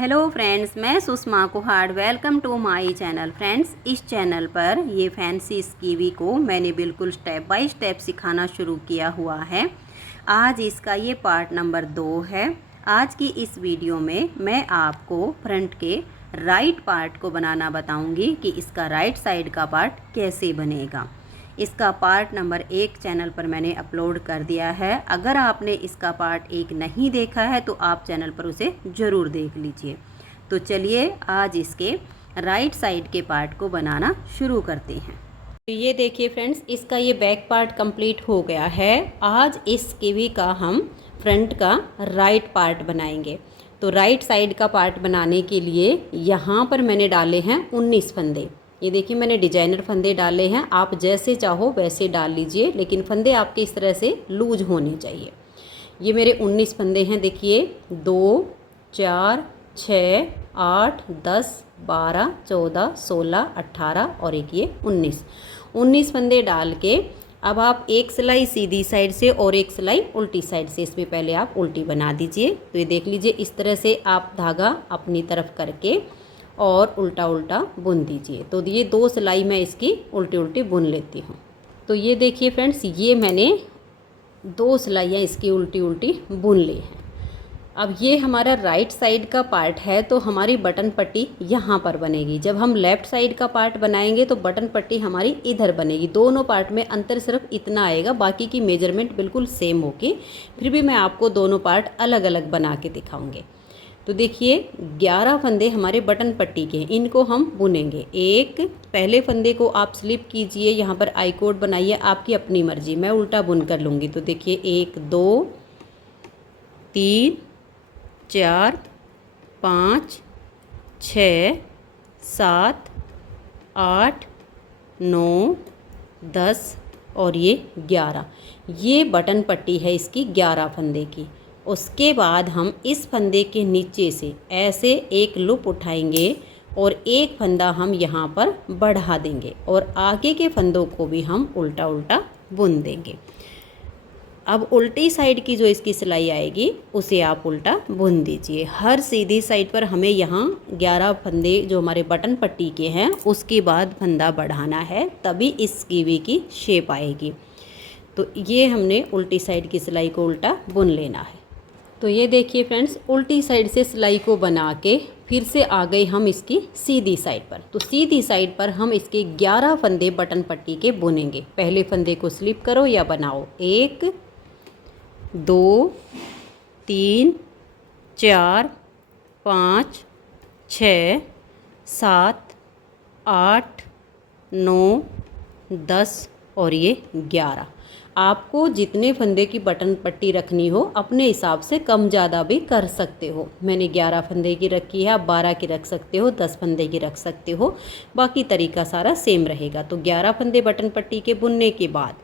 Hello friends, मैं Sushma Kuhad. Welcome to my channel. Friends, इस चैनल पर ये फैंसी स्कीवी को मैंने बिल्कुल स्टेप बाय स्टेप सिखाना शुरू किया हुआ है। आज इसका ये पार्ट नंबर 2 है। आज की इस वीडियो में मैं आपको फ्रंट के राइट पार्ट को बनाना बताऊंगी कि इसका राइट साइड का पार्ट कैसे बनेगा। इसका पार्ट नंबर 1 चैनल पर मैंने अपलोड कर दिया है। अगर आपने इसका पार्ट 1 नहीं देखा है तो आप चैनल पर उसे ज़रूर देख लीजिए। तो चलिए आज इसके राइट साइड के पार्ट को बनाना शुरू करते हैं। तो ये देखिए फ्रेंड्स, इसका ये बैक पार्ट कंप्लीट हो गया है। आज इस कीवी का हम फ्रंट का राइट पार्ट बनाएंगे। तो राइट साइड का पार्ट बनाने के लिए यहाँ पर मैंने डाले हैं 19 फंदे। ये देखिए मैंने डिजाइनर फंदे डाले हैं। आप जैसे चाहो वैसे डाल लीजिए, लेकिन फंदे आपके इस तरह से लूज होने चाहिए। ये मेरे 19 फंदे हैं। देखिए 2, 4, 6, 8, 10, 12, 14, 16, 18 और एक ये 19 फंदे डाल के अब आप एक सिलाई सीधी साइड से और एक सिलाई उल्टी साइड से, इसमें पहले आप उल्टी बना दीजिए। तो ये देख लीजिए, इस तरह से आप धागा अपनी तरफ करके और उल्टा उल्टा बुन दीजिए। तो ये 2 सिलाई मैं इसकी उल्टी उल्टी बुन लेती हूँ। तो ये देखिए फ्रेंड्स, ये मैंने 2 सिलाइयाँ इसकी उल्टी उल्टी बुन ली हैं। अब ये हमारा राइट साइड का पार्ट है, तो हमारी बटन पट्टी यहाँ पर बनेगी। जब हम लेफ़्ट साइड का पार्ट बनाएंगे तो बटन पट्टी हमारी इधर बनेगी। दोनों पार्ट में अंतर सिर्फ इतना आएगा, बाकी की मेजरमेंट बिल्कुल सेम होगी। फिर भी मैं आपको दोनों पार्ट अलग अलग बना के दिखाऊंगी। तो देखिए 11 फंदे हमारे बटन पट्टी के, इनको हम बुनेंगे। एक पहले फंदे को आप स्लिप कीजिए, यहाँ पर आई कोड बनाइए, आपकी अपनी मर्जी। मैं उल्टा बुन कर लूँगी। तो देखिए 1, 2, 3, 4, 5, 6, 7, 8, 9, 10 और ये 11। ये बटन पट्टी है इसकी 11 फंदे की। उसके बाद हम इस फंदे के नीचे से ऐसे एक लूप उठाएंगे और एक फंदा हम यहाँ पर बढ़ा देंगे और आगे के फंदों को भी हम उल्टा उल्टा बुन देंगे। अब उल्टी साइड की जो इसकी सिलाई आएगी उसे आप उल्टा बुन दीजिए। हर सीधी साइड पर हमें यहाँ 11 फंदे जो हमारे बटन पट्टी के हैं उसके बाद फंदा बढ़ाना है, तभी इस कीवी की शेप आएगी। तो ये हमने उल्टी साइड की सिलाई को उल्टा बुन लेना है। तो ये देखिए फ्रेंड्स, उल्टी साइड से सिलाई को बना के फिर से आ गए हम इसकी सीधी साइड पर। तो सीधी साइड पर हम इसके 11 फंदे बटन पट्टी के बुनेंगे। पहले फंदे को स्लिप करो या बनाओ। 1, 2, 3, 4, 5, 6, 7, 8, 9, 10 और ये 11। आपको जितने फंदे की बटन पट्टी रखनी हो अपने हिसाब से कम ज़्यादा भी कर सकते हो। मैंने 11 फंदे की रखी है, आप 12 की रख सकते हो, 10 फंदे की रख सकते हो, बाकी तरीका सारा सेम रहेगा। तो 11 फंदे बटन पट्टी के बुनने के बाद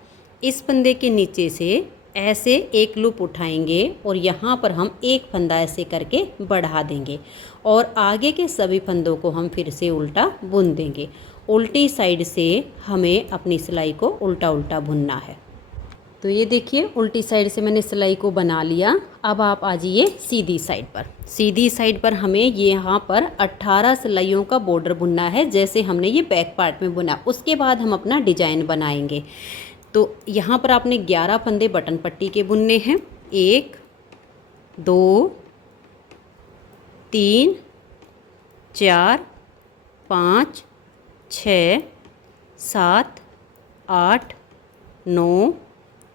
इस फंदे के नीचे से ऐसे एक लूप उठाएंगे और यहाँ पर हम एक फंदा ऐसे करके बढ़ा देंगे और आगे के सभी फंदों को हम फिर से उल्टा बुन देंगे। उल्टी साइड से हमें अपनी सिलाई को उल्टा उल्टा बुनना है। तो ये देखिए उल्टी साइड से मैंने सिलाई को बना लिया। अब आप आ जाइए सीधी साइड पर। सीधी साइड पर हमें ये यहाँ पर 18 सिलाइयों का बॉर्डर बुनना है, जैसे हमने ये बैक पार्ट में बुना। उसके बाद हम अपना डिजाइन बनाएंगे। तो यहाँ पर आपने 11 फंदे बटन पट्टी के बुनने हैं। 1, 2, 3, 4, 5, 6, 7, 8, 9,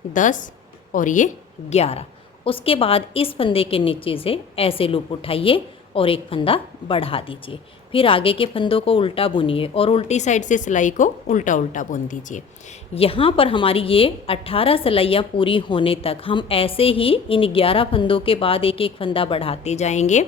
10 और ये 11। उसके बाद इस फंदे के नीचे से ऐसे लूप उठाइए और एक फंदा बढ़ा दीजिए। फिर आगे के फंदों को उल्टा बुनिए और उल्टी साइड से सिलाई को उल्टा उल्टा बुन दीजिए। यहाँ पर हमारी ये 18 सिलाइयाँ पूरी होने तक हम ऐसे ही इन 11 फंदों के बाद एक एक फंदा बढ़ाते जाएंगे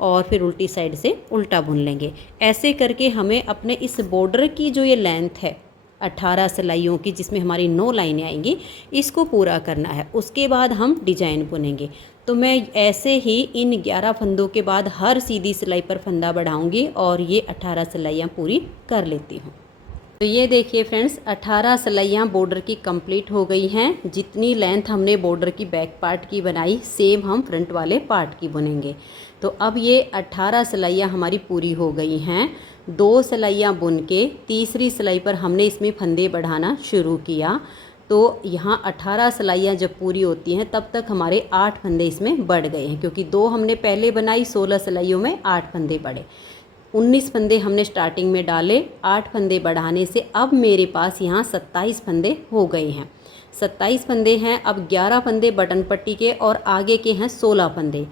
और फिर उल्टी साइड से उल्टा बुन लेंगे। ऐसे करके हमें अपने इस बॉर्डर की जो ये लेंथ है 18 सिलाइयों की, जिसमें हमारी 9 लाइनें आएंगी, इसको पूरा करना है। उसके बाद हम डिजाइन बुनेंगे। तो मैं ऐसे ही इन 11 फंदों के बाद हर सीधी सिलाई पर फंदा बढ़ाऊंगी और ये 18 सिलाइयाँ पूरी कर लेती हूँ। तो ये देखिए फ्रेंड्स, 18 सिलाइयाँ बॉर्डर की कंप्लीट हो गई हैं। जितनी लेंथ हमने बॉर्डर की बैक पार्ट की बनाई, सेम हम फ्रंट वाले पार्ट की बुनेंगे। तो अब ये 18 सिलाइयाँ हमारी पूरी हो गई हैं। 2 सिलाइयाँ बुन के तीसरी सिलाई पर हमने इसमें फंदे बढ़ाना शुरू किया। तो यहाँ 18 सिलाइयाँ जब पूरी होती हैं तब तक हमारे 8 फंदे इसमें बढ़ गए हैं, क्योंकि 2 हमने पहले बनाई, 16 सिलाइयों में 8 फंदे बढ़े। 19 फंदे हमने स्टार्टिंग में डाले, 8 फंदे बढ़ाने से अब मेरे पास यहाँ 27 फंदे हो गए हैं। 27 फंदे हैं। अब 11 फंदे बटन पट्टी के और आगे के हैं 16 फंदे।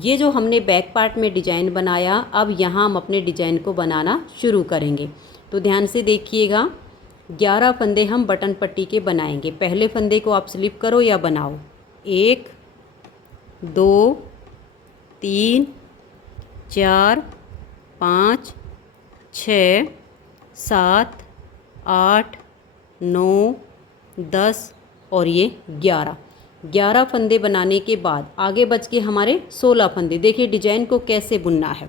ये जो हमने बैक पार्ट में डिजाइन बनाया, अब यहाँ हम अपने डिजाइन को बनाना शुरू करेंगे। तो ध्यान से देखिएगा, 11 फंदे हम बटन पट्टी के बनाएंगे। पहले फंदे को आप स्लिप करो या बनाओ। 1 2 3 4 5 6 7 8 9 10 और ये 11 फंदे बनाने के बाद आगे बच के हमारे 16 फंदे। देखिए डिजाइन को कैसे बुनना है।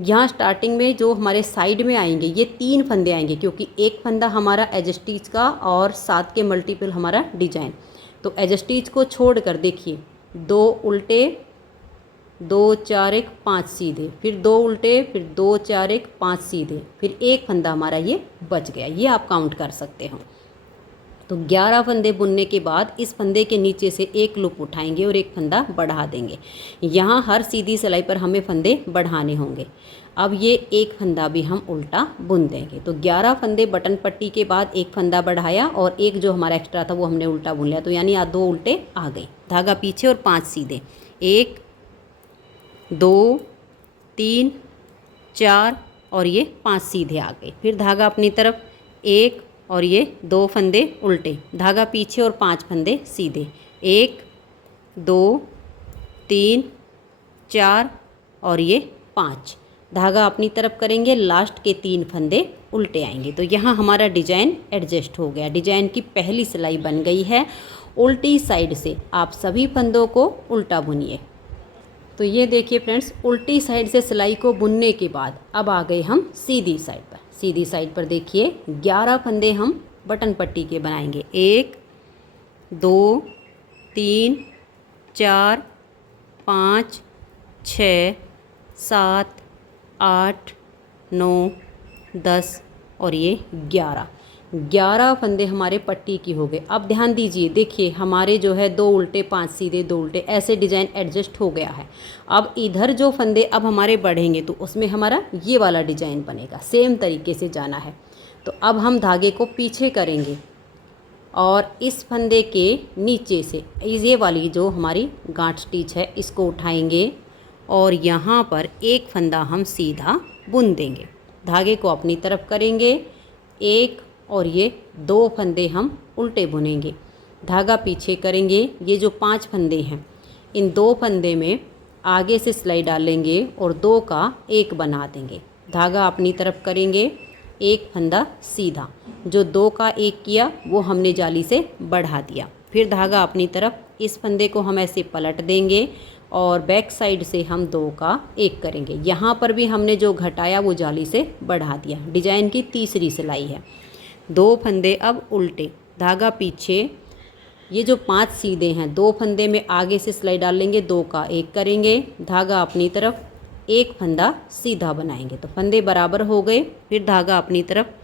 यहाँ स्टार्टिंग में जो हमारे साइड में आएंगे ये 3 फंदे आएंगे, क्योंकि एक फंदा हमारा एज स्टिच का और 7 के मल्टीपल हमारा डिजाइन। तो एज स्टिच को छोड़ कर देखिए, 2 उल्टे, 2 4 1 5 सीधे, फिर 2 उल्टे, फिर 2 4 1 5 सीधे, फिर एक फंदा हमारा ये बच गया। ये आप काउंट कर सकते हो। तो 11 फंदे बुनने के बाद इस फंदे के नीचे से एक लूप उठाएंगे और एक फंदा बढ़ा देंगे। यहाँ हर सीधी सिलाई पर हमें फंदे बढ़ाने होंगे। अब ये एक फंदा भी हम उल्टा बुन देंगे। तो 11 फंदे बटन पट्टी के बाद एक फंदा बढ़ाया और एक जो हमारा एक्स्ट्रा था वो हमने उल्टा बुन लिया। तो यानी 2 उल्टे आ गए, धागा पीछे और 5 सीधे। 1 2 3 4 और ये 5 सीधे आ गए। फिर धागा अपनी तरफ, 1 और ये 2 फंदे उल्टे, धागा पीछे और 5 फंदे सीधे। 1 2 3 4 और ये 5, धागा अपनी तरफ करेंगे, लास्ट के 3 फंदे उल्टे आएंगे। तो यहाँ हमारा डिजाइन एडजस्ट हो गया। डिजाइन की पहली सिलाई बन गई है। उल्टी साइड से आप सभी फंदों को उल्टा बुनिए। तो ये देखिए फ्रेंड्स, उल्टी साइड से सिलाई को बुनने के बाद अब आ गए हम सीधी साइड पर। सीधी साइड पर देखिए 11 फंदे हम बटन पट्टी के बनाएंगे। 1 2 3 4 5 6 7 8 9 10 और ये 11 फंदे हमारे पट्टी की हो गए। अब ध्यान दीजिए, देखिए हमारे जो है 2 उल्टे 5 सीधे, 2 उल्टे, ऐसे डिजाइन एडजस्ट हो गया है। अब इधर जो फंदे अब हमारे बढ़ेंगे तो उसमें हमारा ये वाला डिजाइन बनेगा। सेम तरीके से जाना है। तो अब हम धागे को पीछे करेंगे और इस फंदे के नीचे से ये वाली जो हमारी गांठ स्टिच है इसको उठाएंगे और यहाँ पर एक फंदा हम सीधा बुन देंगे। धागे को अपनी तरफ करेंगे, 1 और ये 2 फंदे हम उल्टे बुनेंगे। धागा पीछे करेंगे। ये जो 5 फंदे हैं, इन 2 फंदे में आगे से सिलाई डालेंगे और 2 का 1 बना देंगे। धागा अपनी तरफ करेंगे, एक फंदा सीधा, जो 2 का 1 किया वो हमने जाली से बढ़ा दिया। फिर धागा अपनी तरफ, इस फंदे को हम ऐसे पलट देंगे और बैक साइड से हम 2 का 1 करेंगे। यहाँ पर भी हमने जो घटाया वो जाली से बढ़ा दिया। डिजाइन की तीसरी सिलाई है। 2 फंदे अब उल्टे, धागा पीछे, ये जो 5 सीधे हैं 2 फंदे में आगे से सिलाई डालेंगे, 2 का 1 करेंगे। धागा अपनी तरफ, एक फंदा सीधा बनाएंगे। तो फंदे बराबर हो गए। फिर धागा अपनी तरफ,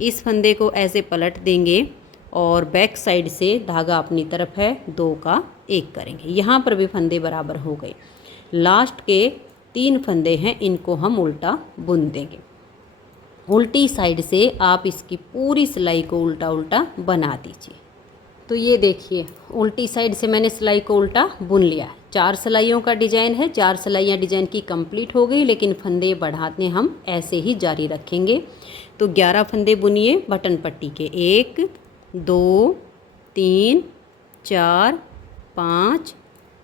इस फंदे को ऐसे पलट देंगे और बैक साइड से धागा अपनी तरफ है, 2 का 1 करेंगे। यहाँ पर भी फंदे बराबर हो गए। लास्ट के 3 फंदे हैं, इनको हम उल्टा बुन देंगे। उल्टी साइड से आप इसकी पूरी सिलाई को उल्टा उल्टा बना दीजिए। तो ये देखिए, उल्टी साइड से मैंने सिलाई को उल्टा बुन लिया। 4 सिलाइयों का डिजाइन है। 4 सिलाइयाँ डिजाइन की कंप्लीट हो गई, लेकिन फंदे बढ़ाने हम ऐसे ही जारी रखेंगे। तो 11 फंदे बुनिए बटन पट्टी के। 1 2 3 4 5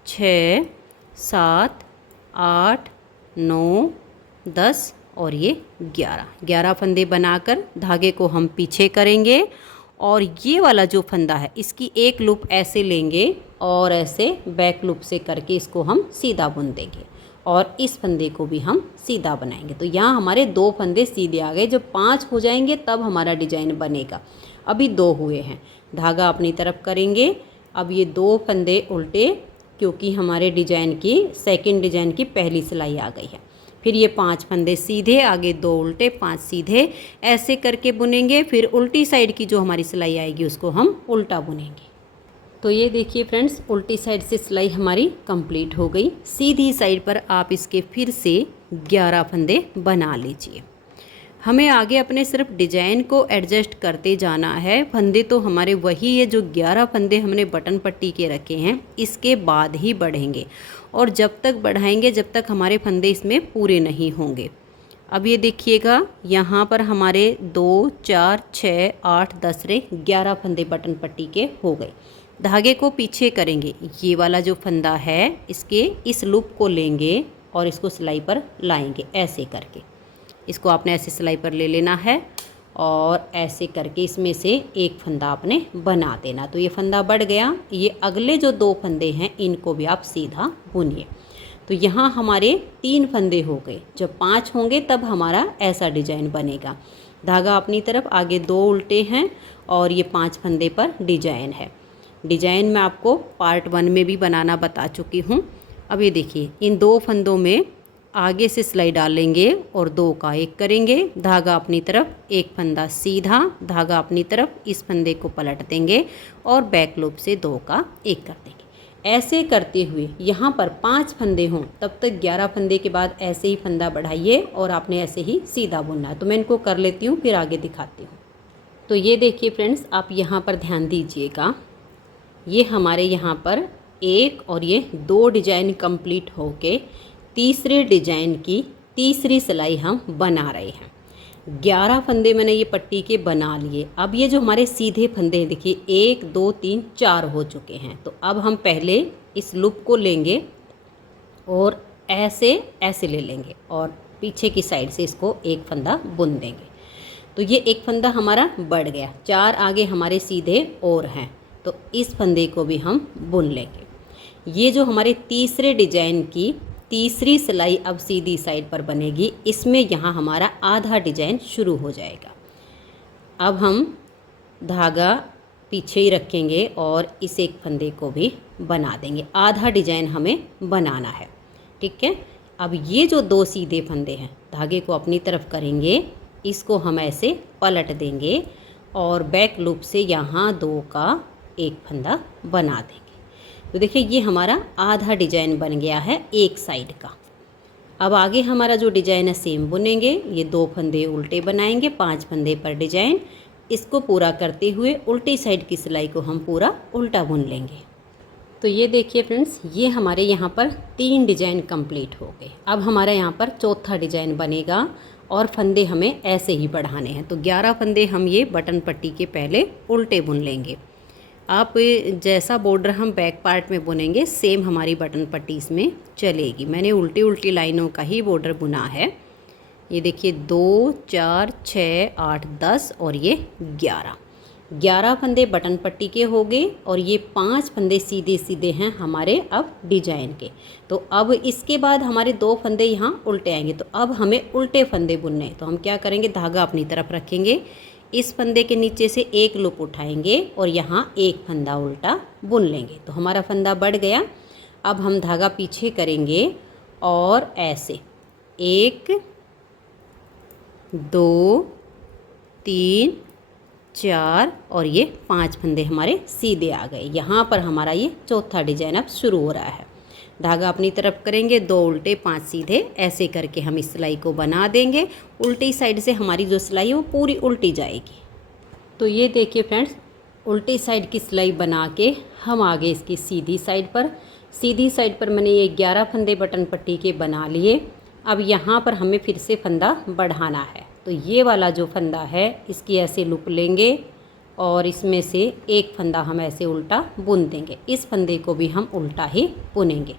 6 7 8 9 10 और ये 11 फंदे बनाकर धागे को हम पीछे करेंगे और ये वाला जो फंदा है इसकी एक लूप ऐसे लेंगे और ऐसे बैक लूप से करके इसको हम सीधा बुन देंगे और इस फंदे को भी हम सीधा बनाएंगे। तो यहाँ हमारे 2 फंदे सीधे आ गए। जब 5 हो जाएंगे तब हमारा डिजाइन बनेगा। अभी 2 हुए हैं, धागा अपनी तरफ करेंगे। अब ये 2 फंदे उल्टे, क्योंकि हमारे डिजाइन की सेकंड डिजाइन की पहली सिलाई आ गई है। फिर ये 5 फंदे सीधे, आगे 2 उल्टे, 5 सीधे, ऐसे करके बुनेंगे। फिर उल्टी साइड की जो हमारी सिलाई आएगी उसको हम उल्टा बुनेंगे। तो ये देखिए फ्रेंड्स, उल्टी साइड से सिलाई हमारी कंप्लीट हो गई। सीधी साइड पर आप इसके फिर से 11 फंदे बना लीजिए। हमें आगे अपने सिर्फ डिजाइन को एडजस्ट करते जाना है। फंदे तो हमारे वही है जो 11 फंदे हमने बटन पट्टी के रखे हैं, इसके बाद ही बढ़ेंगे। और जब तक बढ़ाएंगे जब तक हमारे फंदे इसमें पूरे नहीं होंगे। अब ये देखिएगा, यहाँ पर हमारे 2, 4, 6, 8, 10 रे 11 फंदे बटन पट्टी के हो गए। धागे को पीछे करेंगे, ये वाला जो फंदा है इसके इस लूप को लेंगे और इसको सिलाई पर लाएंगे। ऐसे करके इसको आपने ऐसे सिलाई पर ले लेना है और ऐसे करके इसमें से एक फंदा आपने बना देना। तो ये फंदा बढ़ गया। ये अगले जो 2 फंदे हैं इनको भी आप सीधा बुनिए। तो यहाँ हमारे 3 फंदे हो गए। जब 5 होंगे तब हमारा ऐसा डिजाइन बनेगा। धागा अपनी तरफ, आगे 2 उल्टे हैं और ये 5 फंदे पर डिजाइन है। डिजाइन मैं आपको पार्ट 1 में भी बनाना बता चुकी हूँ। अब ये देखिए, इन 2 फंदों में आगे से सिलाई डालेंगे और 2 का 1 करेंगे। धागा अपनी तरफ, एक फंदा सीधा, धागा अपनी तरफ, इस फंदे को पलट देंगे और बैक लूप से 2 का 1 कर देंगे। ऐसे करते हुए यहाँ पर 5 फंदे हों तब तक 11 फंदे के बाद ऐसे ही फंदा बढ़ाइए और आपने ऐसे ही सीधा बुनना है। तो मैं इनको कर लेती हूँ, फिर आगे दिखाती हूँ। तो ये देखिए फ्रेंड्स, आप यहाँ पर ध्यान दीजिएगा, ये हमारे यहाँ पर 1 और ये 2 डिजाइन कंप्लीट होके तीसरे डिजाइन की तीसरी सिलाई हम बना रहे हैं। 11 फंदे मैंने ये पट्टी के बना लिए। अब ये जो हमारे सीधे फंदे हैं, देखिए 1, 2, 3, 4 हो चुके हैं। तो अब हम पहले इस लूप को लेंगे और ऐसे ऐसे ले लेंगे और पीछे की साइड से इसको एक फंदा बुन देंगे। तो ये एक फंदा हमारा बढ़ गया। 4 आगे हमारे सीधे और हैं, तो इस फंदे को भी हम बुन लेंगे। ये जो हमारे तीसरे डिजाइन की तीसरी सिलाई अब सीधी साइड पर बनेगी, इसमें यहाँ हमारा आधा डिजाइन शुरू हो जाएगा। अब हम धागा पीछे ही रखेंगे और इस एक फंदे को भी बना देंगे। आधा डिजाइन हमें बनाना है, ठीक है। अब ये जो 2 सीधे फंदे हैं, धागे को अपनी तरफ करेंगे, इसको हम ऐसे पलट देंगे और बैक लूप से यहाँ 2 का 1 फंदा बना देंगे। तो देखिए, ये हमारा आधा डिजाइन बन गया है एक साइड का। अब आगे हमारा जो डिजाइन है सेम बुनेंगे। ये 2 फंदे उल्टे बनाएंगे, 5 फंदे पर डिजाइन। इसको पूरा करते हुए उल्टी साइड की सिलाई को हम पूरा उल्टा बुन लेंगे। तो ये देखिए फ्रेंड्स, ये हमारे यहाँ पर 3 डिजाइन कंप्लीट हो गए। अब हमारा यहाँ पर चौथा डिजाइन बनेगा और फंदे हमें ऐसे ही बढ़ाने हैं। तो 11 फंदे हम ये बटन पट्टी के पहले उल्टे बुन लेंगे। आप जैसा बॉर्डर हम बैक पार्ट में बुनेंगे सेम हमारी बटन पट्टी इसमें चलेगी। मैंने उल्टी उल्टी लाइनों का ही बॉर्डर बुना है। ये देखिए 2, 4, 6, 8, 10 और ये 11 फंदे बटन पट्टी के हो गए और ये 5 फंदे सीधे सीधे हैं हमारे अब डिजाइन के। तो अब इसके बाद हमारे 2 फंदे यहाँ उल्टे आएंगे। तो अब हमें उल्टे फंदे बुनने हैं। तो हम क्या करेंगे, धागा अपनी तरफ रखेंगे, इस फंदे के नीचे से एक लूप उठाएंगे और यहाँ एक फंदा उल्टा बुन लेंगे। तो हमारा फंदा बढ़ गया। अब हम धागा पीछे करेंगे और ऐसे 1, 2, 3, 4 और ये 5 फंदे हमारे सीधे आ गए। यहाँ पर हमारा ये चौथा डिजाइन अब शुरू हो रहा है। धागा अपनी तरफ करेंगे, 2 उल्टे 5 सीधे, ऐसे करके हम इस सिलाई को बना देंगे। उल्टी साइड से हमारी जो सिलाई है वो पूरी उल्टी जाएगी। तो ये देखिए फ्रेंड्स, उल्टी साइड की सिलाई बना के हम आगे इसकी सीधी साइड पर मैंने ये 11 फंदे बटन पट्टी के बना लिए। अब यहाँ पर हमें फिर से फंदा बढ़ाना है। तो ये वाला जो फंदा है इसकी ऐसे लूप लेंगे और इसमें से एक फंदा हम ऐसे उल्टा बुन देंगे। इस फंदे को भी हम उल्टा ही बुनेंगे।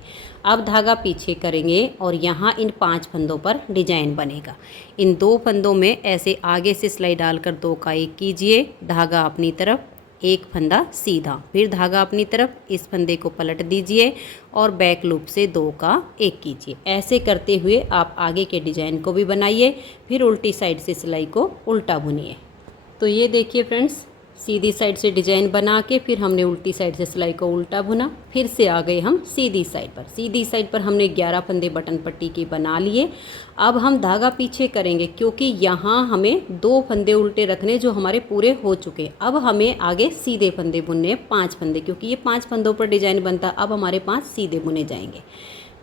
अब धागा पीछे करेंगे और यहाँ इन 5 फंदों पर डिजाइन बनेगा। इन 2 फंदों में ऐसे आगे से सिलाई डालकर 2 का 1 कीजिए, धागा अपनी तरफ, एक फंदा सीधा, फिर धागा अपनी तरफ, इस फंदे को पलट दीजिए और बैक लूप से 2 का 1 कीजिए। ऐसे करते हुए आप आगे के डिजाइन को भी बनाइए, फिर उल्टी साइड से सिलाई को उल्टा बुनिए। तो ये देखिए फ्रेंड्स, सीधी साइड से डिजाइन बना के फिर हमने उल्टी साइड से सिलाई को उल्टा बुना, फिर से आ गए हम सीधी साइड पर। सीधी साइड पर हमने 11 फंदे बटन पट्टी के बना लिए। अब हम धागा पीछे करेंगे क्योंकि यहाँ हमें 2 फंदे उल्टे रखने जो हमारे पूरे हो चुके। अब हमें आगे सीधे फंदे बुनने 5 फंदे, क्योंकि ये 5 फंदों पर डिजाइन बनता। अब हमारे 5 सीधे बुने जाएंगे।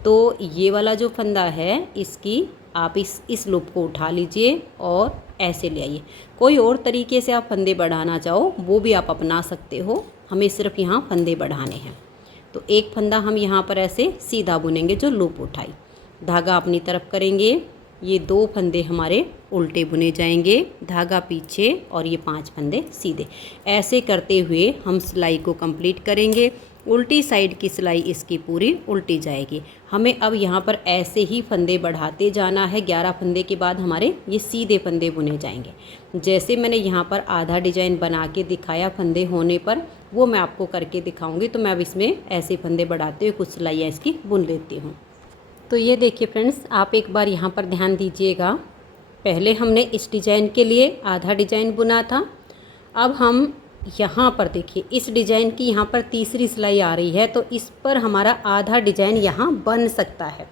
तो ये वाला जो फंदा है इसकी आप इस लूप को उठा लीजिए और ऐसे ले आइए। कोई और तरीके से आप फंदे बढ़ाना चाहो वो भी आप अपना सकते हो, हमें सिर्फ यहाँ फंदे बढ़ाने हैं। तो एक फंदा हम यहाँ पर ऐसे सीधा बुनेंगे जो लूप उठाई, धागा अपनी तरफ करेंगे, ये 2 फंदे हमारे उल्टे बुने जाएंगे, धागा पीछे और ये 5 फंदे सीधे। ऐसे करते हुए हम सिलाई को कंप्लीट करेंगे। उल्टी साइड की सिलाई इसकी पूरी उल्टी जाएगी। हमें अब यहाँ पर ऐसे ही फंदे बढ़ाते जाना है। 11 फंदे के बाद हमारे ये सीधे फंदे बुने जाएंगे। जैसे मैंने यहाँ पर आधा डिजाइन बना के दिखाया फंदे होने पर, वो मैं आपको करके दिखाऊंगी। तो मैं अब इसमें ऐसे फंदे बढ़ाते हुए कुछ सिलाइयाँ इसकी बुन लेती हूँ। तो ये देखिए फ्रेंड्स, आप एक बार यहाँ पर ध्यान दीजिएगा। पहले हमने इस डिज़ाइन के लिए आधा डिजाइन बुना था। अब हम यहाँ पर देखिए, इस डिज़ाइन की यहाँ पर तीसरी सिलाई आ रही है, तो इस पर हमारा आधा डिजाइन यहाँ बन सकता है,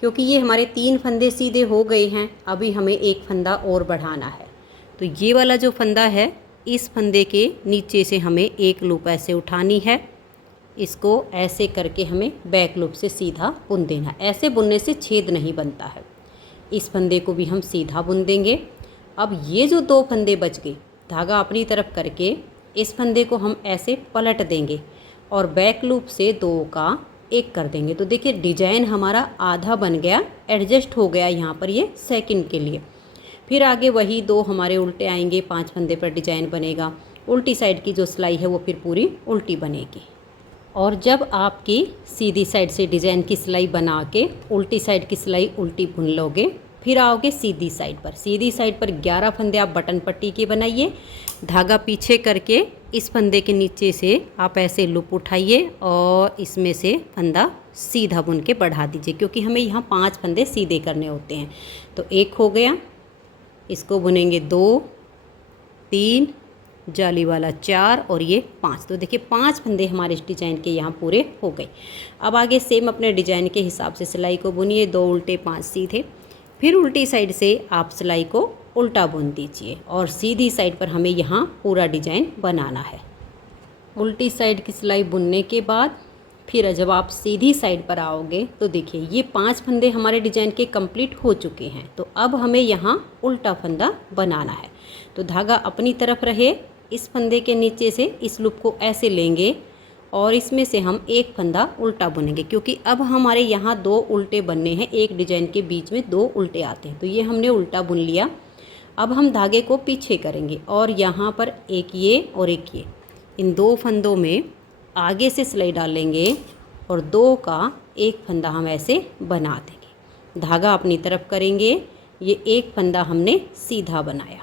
क्योंकि ये हमारे 3 फंदे सीधे हो गए हैं। अभी हमें एक फंदा और बढ़ाना है। तो ये वाला जो फंदा है, इस फंदे के नीचे से हमें एक लूप ऐसे उठानी है। इसको ऐसे करके हमें बैक लूप से सीधा बुन देना। ऐसे बुनने से छेद नहीं बनता है। इस फंदे को भी हम सीधा बुन देंगे। अब ये जो 2 फंदे बच गए, धागा अपनी तरफ करके इस फंदे को हम ऐसे पलट देंगे और बैक लूप से 2 का 1 कर देंगे। तो देखिए डिजाइन हमारा आधा बन गया, एडजस्ट हो गया यहाँ पर ये सेकंड के लिए। फिर आगे वही 2 हमारे उल्टे आएंगे, 5 फंदे पर डिजाइन बनेगा। उल्टी साइड की जो सिलाई है वो फिर पूरी उल्टी बनेगी। और जब आपकी सीधी साइड से डिजाइन की सिलाई बना के उल्टी साइड की सिलाई उल्टी बुन लोगे, फिर आओगे सीधी साइड पर। सीधी साइड पर 11 फंदे आप बटन पट्टी के बनाइए, धागा पीछे करके इस फंदे के नीचे से आप ऐसे लूप उठाइए और इसमें से फंदा सीधा बुन के बढ़ा दीजिए, क्योंकि हमें यहाँ 5 फंदे सीधे करने होते हैं। तो 1 हो गया, इसको बुनेंगे 2, 3, जाली वाला 4 और ये 5। तो देखिए 5 फंदे हमारे इस डिज़ाइन के यहाँ पूरे हो गए। अब आगे सेम अपने डिज़ाइन के हिसाब से सिलाई को बुनिए, 2 उल्टे 5 सीधे। फिर उल्टी साइड से आप सिलाई को उल्टा बुन दीजिए और सीधी साइड पर हमें यहाँ पूरा डिजाइन बनाना है। उल्टी साइड की सिलाई बुनने के बाद फिर जब आप सीधी साइड पर आओगे तो देखिए ये 5 फंदे हमारे डिजाइन के कंप्लीट हो चुके हैं। तो अब हमें यहाँ उल्टा फंदा बनाना है। तो धागा अपनी तरफ रहे, इस फंदे के नीचे से इस लूप को ऐसे लेंगे और इसमें से हम एक फंदा उल्टा बुनेंगे, क्योंकि अब हमारे यहाँ 2 उल्टे बनने हैं। एक डिजाइन के बीच में 2 उल्टे आते हैं, तो ये हमने उल्टा बुन लिया। अब हम धागे को पीछे करेंगे और यहाँ पर एक ये और एक ये, इन 2 फंदों में आगे से सिलाई डालेंगे और 2 का 1 फंदा हम ऐसे बना देंगे। धागा अपनी तरफ करेंगे, ये 1 फंदा हमने सीधा बनाया।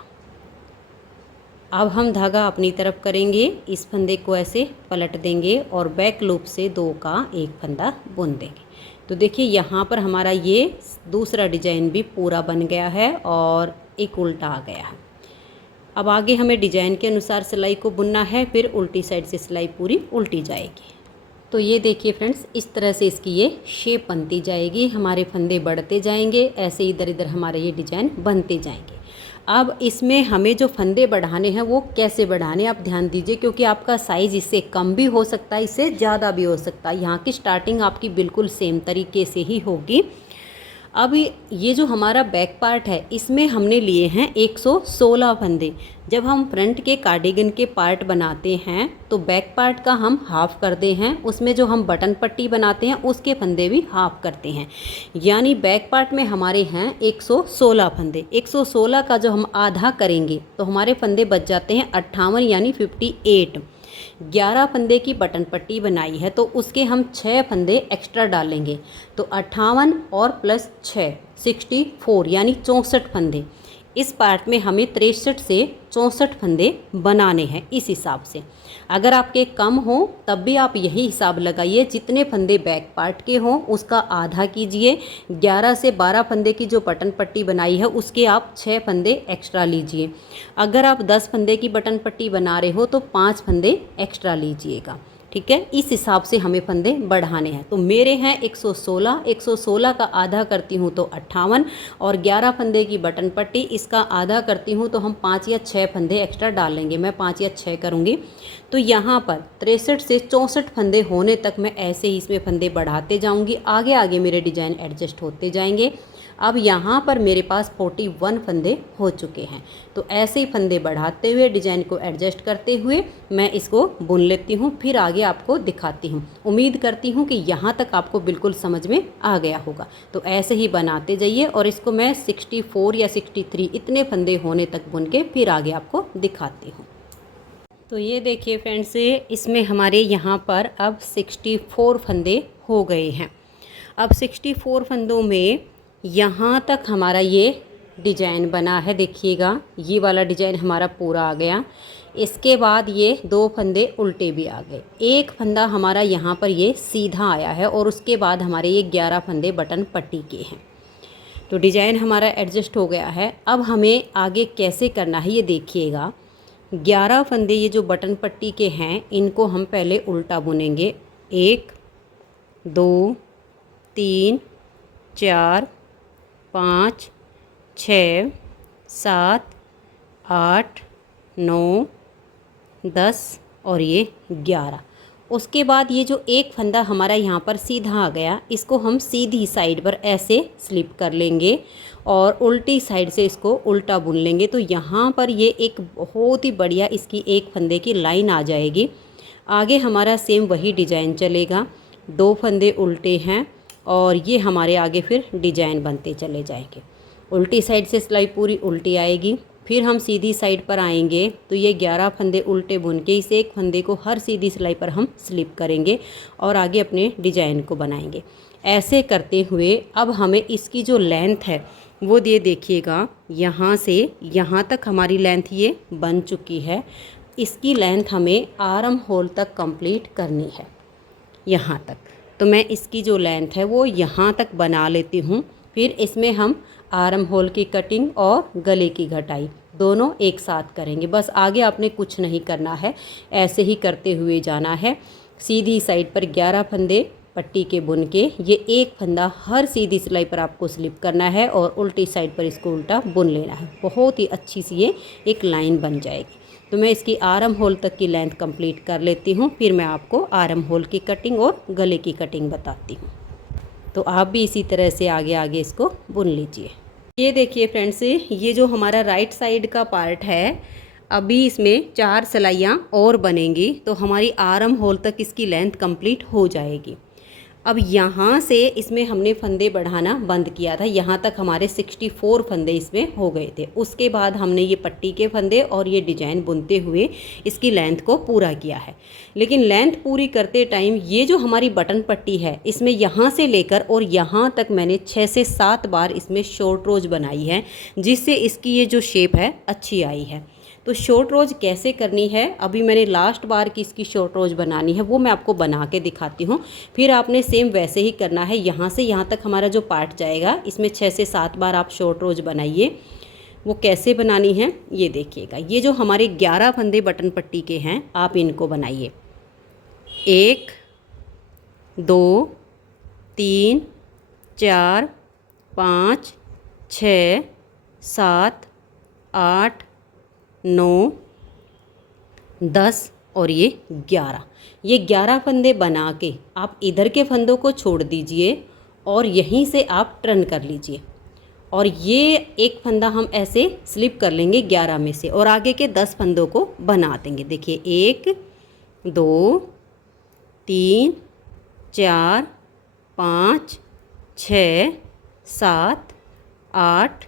अब हम धागा अपनी तरफ करेंगे, इस फंदे को ऐसे पलट देंगे और बैक लूप से 2 का 1 फंदा बुन देंगे। तो देखिए यहाँ पर हमारा ये दूसरा डिजाइन भी पूरा बन गया है और एक उल्टा आ गया है। अब आगे हमें डिजाइन के अनुसार सिलाई को बुनना है, फिर उल्टी साइड से सिलाई पूरी उल्टी जाएगी। तो ये देखिए फ्रेंड्स, इस तरह से इसकी ये शेप बनती जाएगी। हमारे फंदे बढ़ते जाएंगे, ऐसे इधर इधर हमारे ये डिजाइन बनते जाएंगे। अब इसमें हमें जो फंदे बढ़ाने हैं वो कैसे बढ़ाने आप ध्यान दीजिए, क्योंकि आपका साइज़ इससे कम भी हो सकता है, इससे ज़्यादा भी हो सकता है। यहाँ की स्टार्टिंग आपकी बिल्कुल सेम तरीके से ही होगी। अब ये जो हमारा बैक पार्ट है इसमें हमने लिए हैं 116 फंदे। जब हम फ्रंट के कार्डिगन के पार्ट बनाते हैं तो बैक पार्ट का हम हाफ़ करते हैं, उसमें जो हम बटन पट्टी बनाते हैं उसके फंदे भी हाफ़ करते हैं। यानी बैक पार्ट में हमारे हैं 116 फंदे। 116 का जो हम आधा करेंगे तो हमारे फंदे बच जाते हैं 58 यानी 58। 11 फंदे की बटन पट्टी बनाई है तो उसके हम 6 फंदे एक्स्ट्रा डालेंगे, तो 58 और प्लस 6 64 यानी 64 फंदे। इस पार्ट में हमें 63 से 64 फंदे बनाने हैं इस हिसाब से। अगर आपके कम हो तब भी आप यही हिसाब लगाइए, जितने फंदे बैक पार्ट के हों उसका आधा कीजिए। 11 से 12 फंदे की जो बटन पट्टी बनाई है उसके आप 6 फंदे एक्स्ट्रा लीजिए। अगर आप 10 फंदे की बटन पट्टी बना रहे हो तो 5 फंदे एक्स्ट्रा लीजिएगा, ठीक है। इस हिसाब से हमें फंदे बढ़ाने हैं। तो मेरे हैं 116, 116 का आधा करती हूँ तो 58, और 11 फंदे की बटन पट्टी इसका आधा करती हूँ तो हम 5 या 6 फंदे एक्स्ट्रा डाल लेंगे। मैं 5 या 6 करूँगी। तो यहाँ पर 63 से 64 फंदे होने तक मैं ऐसे ही इसमें फंदे बढ़ाते जाऊँगी। आगे आगे मेरे डिज़ाइन एडजस्ट होते जाएंगे। अब यहाँ पर मेरे पास 41 फंदे हो चुके हैं। तो ऐसे ही फंदे बढ़ाते हुए डिज़ाइन को एडजस्ट करते हुए मैं इसको बुन लेती हूँ, फिर आगे आपको दिखाती हूँ। उम्मीद करती हूँ कि यहाँ तक आपको बिल्कुल समझ में आ गया होगा। तो ऐसे ही बनाते जाइए और इसको मैं 64 या 63 इतने फंदे होने तक बुन के फिर आगे आपको दिखाती हूँ। तो ये देखिए फ्रेंड्स, इसमें हमारे यहाँ पर अब 64 फंदे हो गए हैं। अब 64 फंदों में यहाँ तक हमारा ये डिजाइन बना है। देखिएगा ये वाला डिजाइन हमारा पूरा आ गया। इसके बाद ये 2 फंदे उल्टे भी आ गए। एक फंदा हमारा यहाँ पर ये सीधा आया है और उसके बाद हमारे ये 11 फंदे बटन पट्टी के हैं। तो डिजाइन हमारा एडजस्ट हो गया है। अब हमें आगे कैसे करना है ये देखिएगा। 11 फंदे ये जो बटन पट्टी के हैं इनको हम पहले उल्टा बुनेंगे। 1 2 3 4 5 6 7 8 9 10 और ये 11। उसके बाद ये जो एक फंदा हमारा यहाँ पर सीधा आ गया इसको हम सीधी साइड पर ऐसे स्लिप कर लेंगे और उल्टी साइड से इसको उल्टा बुन लेंगे। तो यहाँ पर ये एक बहुत ही बढ़िया इसकी एक फंदे की लाइन आ जाएगी। आगे हमारा सेम वही डिज़ाइन चलेगा। 2 फंदे उल्टे हैं और ये हमारे आगे फिर डिजाइन बनते चले जाएंगे। उल्टी साइड से सिलाई पूरी उल्टी आएगी, फिर हम सीधी साइड पर आएंगे तो ये 11 फंदे उल्टे बुन के इस एक फंदे को हर सीधी सिलाई पर हम स्लिप करेंगे और आगे अपने डिजाइन को बनाएंगे। ऐसे करते हुए अब हमें इसकी जो लेंथ है वो ये देखिएगा, यहाँ से यहाँ तक हमारी लेंथ ये बन चुकी है। इसकी लेंथ हमें आर्म होल तक कंप्लीट करनी है, यहाँ तक। तो मैं इसकी जो लेंथ है वो यहाँ तक बना लेती हूँ। फिर इसमें हम आर्म होल की कटिंग और गले की घटाई दोनों एक साथ करेंगे। बस आगे आपने कुछ नहीं करना है, ऐसे ही करते हुए जाना है। सीधी साइड पर 11 फंदे पट्टी के बुन के ये एक फंदा हर सीधी सिलाई पर आपको स्लिप करना है और उल्टी साइड पर इसको उल्टा बुन लेना है। बहुत ही अच्छी सी ये एक लाइन बन जाएगी। तो मैं इसकी आर्म होल तक की लेंथ कंप्लीट कर लेती हूँ, फिर मैं आपको आर्म होल की कटिंग और गले की कटिंग बताती हूँ। तो आप भी इसी तरह से आगे आगे इसको बुन लीजिए। ये देखिए फ्रेंड्स, ये जो हमारा राइट साइड का पार्ट है अभी इसमें 4 सिलाइयाँ और बनेंगी तो हमारी आर्म होल तक इसकी लेंथ कंप्लीट हो जाएगी। अब यहाँ से इसमें हमने फंदे बढ़ाना बंद किया था, यहाँ तक हमारे 64 फंदे इसमें हो गए थे। उसके बाद हमने ये पट्टी के फंदे और ये डिजाइन बुनते हुए इसकी लेंथ को पूरा किया है। लेकिन लेंथ पूरी करते टाइम ये जो हमारी बटन पट्टी है इसमें यहाँ से लेकर और यहाँ तक मैंने 6 से 7 बार इसमें शॉर्ट रोज बनाई है, जिससे इसकी ये जो शेप है अच्छी आई है। तो शॉर्ट रोज कैसे करनी है, अभी मैंने लास्ट बार की इसकी शॉर्ट रोज बनानी है वो मैं आपको बना के दिखाती हूँ। फिर आपने सेम वैसे ही करना है। यहाँ से यहाँ तक हमारा जो पार्ट जाएगा इसमें 6 से 7 बार आप शॉर्ट रोज बनाइए। वो कैसे बनानी है ये देखिएगा। ये जो हमारे 11 फंदे बटन पट्टी के हैं आप इनको बनाइए। 1 2 3 4 5 6 7 8 9 10 और ये 11। ये 11 फंदे बना के आप इधर के फंदों को छोड़ दीजिए और यहीं से आप टर्न कर लीजिए और ये एक फंदा हम ऐसे स्लिप कर लेंगे 11 में से और आगे के 10 फंदों को बना देंगे। देखिए 1 2 3 4 5 6 7 8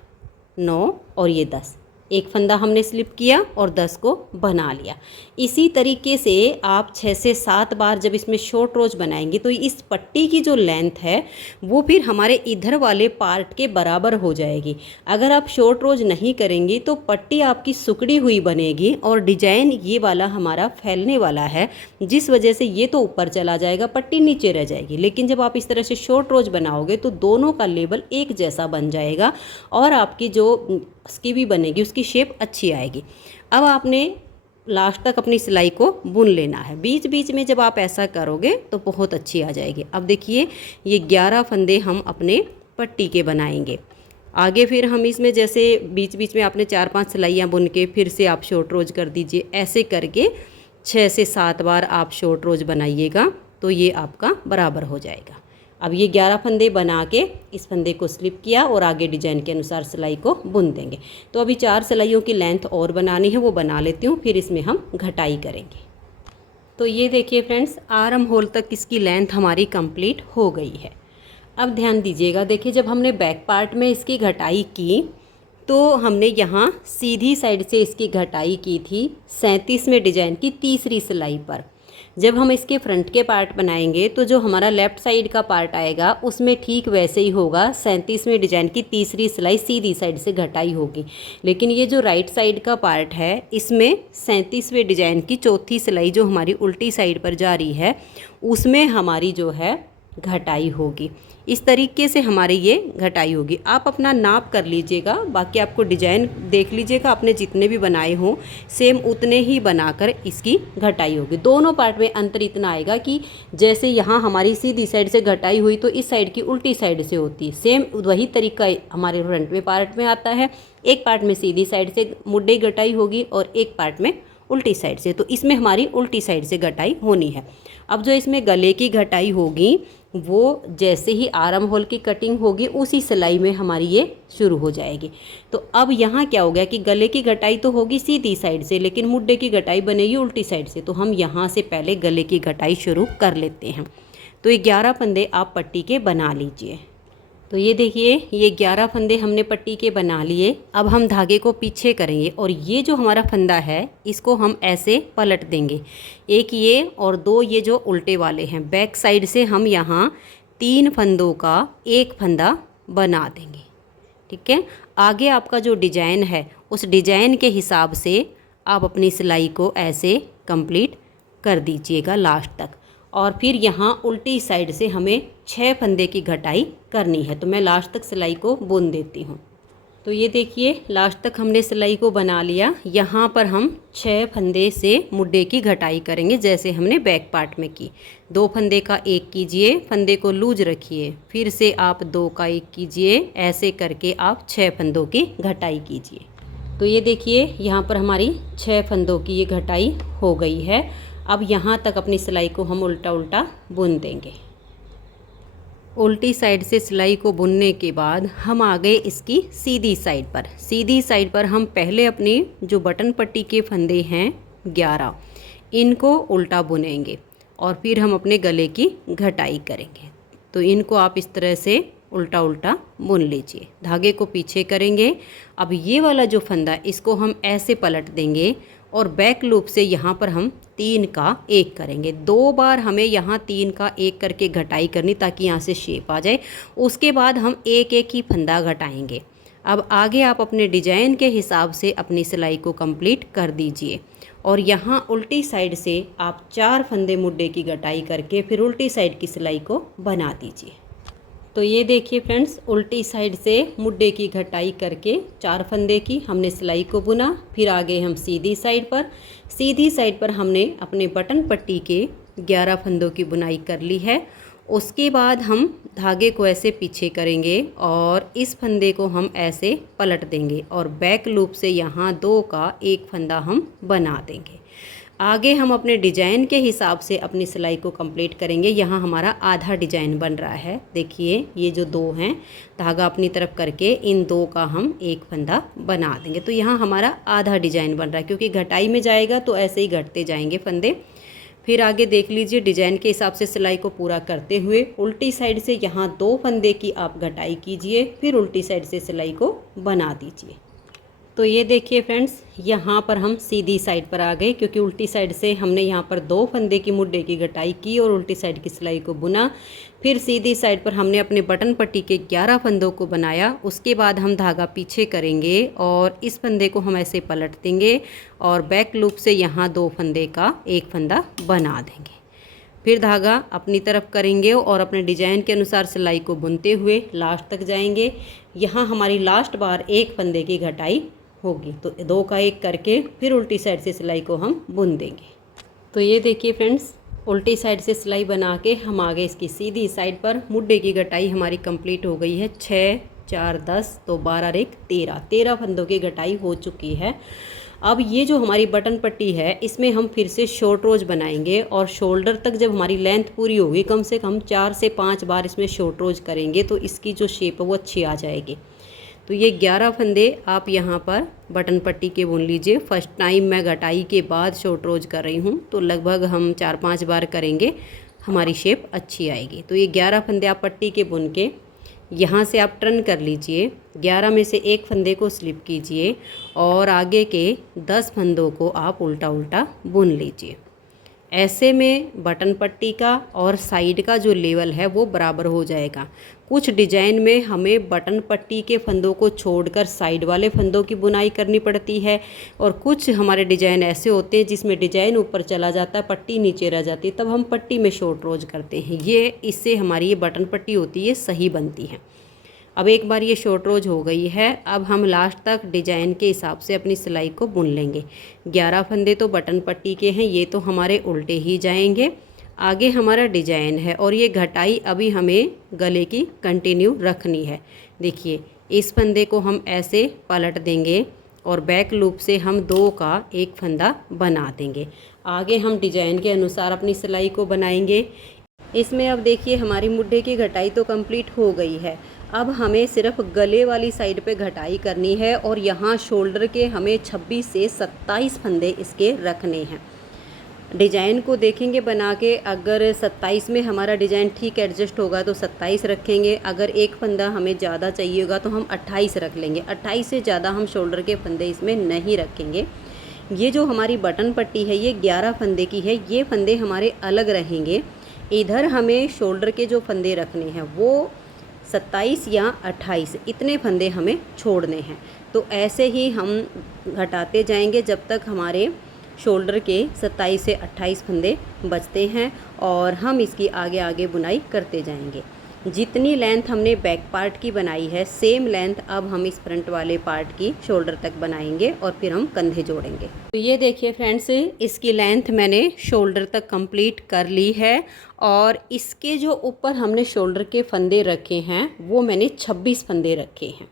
9 और ये 10। एक फंदा हमने स्लिप किया और 10 को बना लिया। इसी तरीके से आप 6 से 7 बार जब इसमें शॉर्ट रोज बनाएंगे तो इस पट्टी की जो लेंथ है वो फिर हमारे इधर वाले पार्ट के बराबर हो जाएगी। अगर आप शॉर्ट रोज नहीं करेंगी तो पट्टी आपकी सिकुड़ी हुई बनेगी और डिजाइन ये वाला हमारा फैलने वाला है, जिस वजह से ये तो ऊपर चला जाएगा, पट्टी नीचे रह जाएगी। लेकिन जब आप इस तरह से शॉर्ट रोज बनाओगे तो दोनों का लेवल एक जैसा बन जाएगा और आपकी जो स्कीवी बनेगी उसकी शेप अच्छी आएगी। अब आपने लास्ट तक अपनी सिलाई को बुन लेना है। बीच बीच में जब आप ऐसा करोगे तो बहुत अच्छी आ जाएगी। अब देखिए ये 11 फंदे हम अपने पट्टी के बनाएंगे। आगे फिर हम इसमें जैसे बीच बीच में आपने 4-5 सिलाइयाँ बुन के फिर से आप शॉर्ट रोज कर दीजिए। ऐसे करके 6 से 7 बार आप शॉर्ट रोज बनाइएगा तो ये आपका बराबर हो जाएगा। अब ये 11 फंदे बना के इस फंदे को स्लिप किया और आगे डिजाइन के अनुसार सिलाई को बुन देंगे। तो अभी 4 सिलाइयों की लेंथ और बनानी है, वो बना लेती हूँ, फिर इसमें हम घटाई करेंगे। तो ये देखिए फ्रेंड्स, आर्म होल तक इसकी लेंथ हमारी कंप्लीट हो गई है। अब ध्यान दीजिएगा, देखिए जब हमने बैक पार्ट में इसकी घटाई की तो हमने यहाँ सीधी साइड से इसकी घटाई की थी 37वें डिजाइन की तीसरी सिलाई पर। जब हम इसके फ्रंट के पार्ट बनाएंगे तो जो हमारा लेफ़्ट साइड का पार्ट आएगा उसमें ठीक वैसे ही होगा, 37वें डिजाइन की तीसरी सिलाई सीधी साइड से घटाई होगी। लेकिन ये जो राइट साइड का पार्ट है इसमें 37वें डिजाइन की चौथी सिलाई जो हमारी उल्टी साइड पर जा रही है उसमें हमारी जो है घटाई होगी। इस तरीके से हमारी ये घटाई होगी। आप अपना नाप कर लीजिएगा, बाकी आपको डिजाइन देख लीजिएगा, आपने जितने भी बनाए हों सेम उतने ही बनाकर इसकी घटाई होगी। दोनों पार्ट में अंतर इतना आएगा कि जैसे यहाँ हमारी सीधी साइड से घटाई हुई तो इस साइड की उल्टी साइड से होती है। सेम वही तरीका हमारे फ्रंट में पार्ट में आता है। एक पार्ट में सीधी साइड से मुड्डे घटाई होगी और एक पार्ट में उल्टी साइड से, तो इसमें हमारी उल्टी साइड से घटाई होनी है। अब जो इसमें गले की घटाई होगी वो जैसे ही आर्म होल की कटिंग होगी उसी सिलाई में हमारी ये शुरू हो जाएगी। तो अब यहाँ क्या हो गया कि गले की घटाई तो होगी सीधी साइड से लेकिन मुड्डे की घटाई बनेगी उल्टी साइड से। तो हम यहाँ से पहले गले की घटाई शुरू कर लेते हैं। तो ये 11 फंदे आप पट्टी के बना लीजिए। तो ये देखिए ये 11 फंदे हमने पट्टी के बना लिए। अब हम धागे को पीछे करेंगे और ये जो हमारा फंदा है इसको हम ऐसे पलट देंगे, एक ये और 2 ये जो उल्टे वाले हैं। बैक साइड से हम यहाँ 3 फंदों का एक फंदा बना देंगे। ठीक है, आगे आपका जो डिजाइन है उस डिजाइन के हिसाब से आप अपनी सिलाई को ऐसे कंप्लीट कर दीजिएगा लास्ट तक। और फिर यहाँ उल्टी साइड से हमें 6 फंदे की घटाई करनी है। तो मैं लास्ट तक सिलाई को बुन देती हूँ। तो ये देखिए लास्ट तक हमने सिलाई को बना लिया। यहाँ पर हम 6 फंदे से मुड्डे की घटाई करेंगे जैसे हमने बैक पार्ट में की। 2 फंदे का एक कीजिए, फंदे को लूज रखिए, फिर से आप 2 का एक कीजिए, ऐसे करके आप 6 फंदों की घटाई कीजिए। तो ये देखिए यहाँ पर हमारी 6 फंदों की ये घटाई हो गई है। अब यहाँ तक अपनी सिलाई को हम उल्टा उल्टा बुन देंगे। उल्टी साइड से सिलाई को बुनने के बाद हम आ गए इसकी सीधी साइड पर। सीधी साइड पर हम पहले अपनी जो बटन पट्टी के फंदे हैं 11 इनको उल्टा बुनेंगे और फिर हम अपने गले की घटाई करेंगे। तो इनको आप इस तरह से उल्टा उल्टा बुन लीजिए। धागे को पीछे करेंगे। अब ये वाला जो फंदा इसको हम ऐसे पलट देंगे और बैक लूप से यहाँ पर हम 3 का 1 करेंगे। 2 बार हमें यहाँ 3 का 1 करके घटाई करनी ताकि यहाँ से शेप आ जाए। उसके बाद हम एक एक ही फंदा घटाएंगे। अब आगे आप अपने डिजाइन के हिसाब से अपनी सिलाई को कंप्लीट कर दीजिए और यहाँ उल्टी साइड से आप 4 फंदे मुड्डे की घटाई करके फिर उल्टी साइड की सिलाई को बना दीजिए। तो ये देखिए फ्रेंड्स, उल्टी साइड से मुड्डे की घटाई करके 4 फंदे की हमने सिलाई को बुना। फिर आगे हम सीधी साइड पर हमने अपने बटन पट्टी के 11 फंदों की बुनाई कर ली है। उसके बाद हम धागे को ऐसे पीछे करेंगे और इस फंदे को हम ऐसे पलट देंगे और बैक लूप से यहाँ 2 का 1 फंदा हम बना देंगे। आगे हम अपने डिजाइन के हिसाब से अपनी सिलाई को कंप्लीट करेंगे। यहाँ हमारा आधा डिजाइन बन रहा है। देखिए ये जो 2 हैं धागा अपनी तरफ करके इन 2 का हम 1 फंदा बना देंगे। तो यहाँ हमारा आधा डिजाइन बन रहा है क्योंकि घटाई में जाएगा तो ऐसे ही घटते जाएंगे फंदे। फिर आगे देख लीजिए डिजाइन के हिसाब से सिलाई को पूरा करते हुए उल्टी साइड से यहाँ 2 फंदे की आप घटाई कीजिए, फिर उल्टी साइड से सिलाई को बना दीजिए। तो ये देखिए फ्रेंड्स, यहाँ पर हम सीधी साइड पर आ गए, क्योंकि उल्टी साइड से हमने यहाँ पर 2 फंदे की मुड्ढे की घटाई की और उल्टी साइड की सिलाई को बुना। फिर सीधी साइड पर हमने अपने बटन पट्टी के 11 फंदों को बनाया। उसके बाद हम धागा पीछे करेंगे और इस फंदे को हम ऐसे पलट देंगे और बैक लूप से यहाँ 2 फंदे का एक फंदा बना देंगे। फिर धागा अपनी तरफ करेंगे और अपने डिजाइन के अनुसार सिलाई को बुनते हुए लास्ट तक जाएंगे। यहाँ हमारी लास्ट बार एक फंदे की घटाई होगी, तो 2 का 1 करके फिर उल्टी साइड से सिलाई को हम बुन देंगे। तो ये देखिए फ्रेंड्स, उल्टी साइड से सिलाई बना के हम आ गए इसकी सीधी साइड पर। मुड्ढे की घटाई हमारी कंप्लीट हो गई है। 6 4 10 तो 12 और 1 13 फंदों की घटाई हो चुकी है। अब ये जो हमारी बटन पट्टी है, इसमें हम फिर से शॉर्ट रोज बनाएंगे और शोल्डर तक जब हमारी लेंथ पूरी होगी, कम से कम 4 से 5 बार इसमें शॉर्ट रोज करेंगे तो इसकी जो शेप है वो अच्छी आ जाएगी। तो ये 11 फंदे आप यहाँ पर बटन पट्टी के बुन लीजिए। फर्स्ट टाइम मैं घटाई के बाद शॉर्ट रोज कर रही हूँ, तो लगभग हम 4-5 बार करेंगे, हमारी शेप अच्छी आएगी। तो ये 11 फंदे आप पट्टी के बुन के यहाँ से आप टर्न कर लीजिए। 11 में से एक फंदे को स्लिप कीजिए और आगे के 10 फंदों को आप उल्टा उल्टा बुन लीजिए। ऐसे में बटन पट्टी का और साइड का जो लेवल है वो बराबर हो जाएगा। कुछ डिजाइन में हमें बटन पट्टी के फंदों को छोड़कर साइड वाले फंदों की बुनाई करनी पड़ती है और कुछ हमारे डिजाइन ऐसे होते हैं जिसमें डिजाइन ऊपर चला जाता है, पट्टी नीचे रह जाती है, तब हम पट्टी में शॉर्ट रोज करते हैं। ये इससे हमारी ये बटन पट्टी होती है सही बनती है। अब एक बार ये शॉर्ट रोज हो गई है, अब हम लास्ट तक डिजाइन के हिसाब से अपनी सिलाई को बुन लेंगे। 11 फंदे तो बटन पट्टी के हैं, ये तो हमारे उल्टे ही जाएंगे। आगे हमारा डिजाइन है और ये घटाई अभी हमें गले की कंटिन्यू रखनी है। देखिए, इस फंदे को हम ऐसे पलट देंगे और बैक लूप से हम 2 का 1 फंदा बना देंगे। आगे हम डिजाइन के अनुसार अपनी सिलाई को बनाएंगे। इसमें अब देखिए हमारी मुड्ढे की घटाई तो कंप्लीट हो गई है। अब हमें सिर्फ गले वाली साइड पे घटाई करनी है और यहाँ शोल्डर के हमें 26 से 27 फंदे इसके रखने हैं। डिज़ाइन को देखेंगे बना के, अगर 27 में हमारा डिज़ाइन ठीक एडजस्ट होगा तो 27 रखेंगे। अगर एक फंदा हमें ज़्यादा चाहिए होगा तो हम 28 रख लेंगे। 28 से ज़्यादा हम शोल्डर के फंदे इसमें नहीं रखेंगे। ये जो हमारी बटन पट्टी है ये 11 फंदे की है, ये फंदे हमारे अलग रहेंगे। इधर हमें शोल्डर के जो फंदे रखने हैं वो 27 या 28 इतने फंदे हमें छोड़ने हैं। तो ऐसे ही हम घटाते जाएंगे जब तक हमारे शोल्डर के 27 से 28 फंदे बचते हैं और हम इसकी आगे आगे बुनाई करते जाएंगे। जितनी लेंथ हमने बैक पार्ट की बनाई है सेम लेंथ अब हम इस फ्रंट वाले पार्ट की शोल्डर तक बनाएंगे और फिर हम कंधे जोड़ेंगे। तो ये देखिए फ्रेंड्स, इसकी लेंथ मैंने शोल्डर तक कंप्लीट कर ली है और इसके जो ऊपर हमने शोल्डर के फंदे रखे हैं वो मैंने 26 फंदे रखे हैं।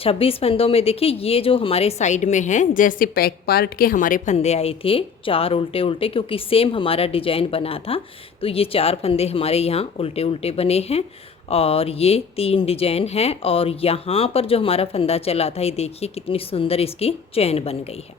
26 फंदों में देखिए ये जो हमारे साइड में हैं, जैसे बैक पार्ट के हमारे फंदे आए थे 4 उल्टे उल्टे, क्योंकि सेम हमारा डिजाइन बना था तो ये 4 फंदे हमारे यहाँ उल्टे उल्टे बने हैं और ये 3 डिजाइन है। और यहाँ पर जो हमारा फंदा चला था ये देखिए कितनी सुंदर इसकी चैन बन गई है।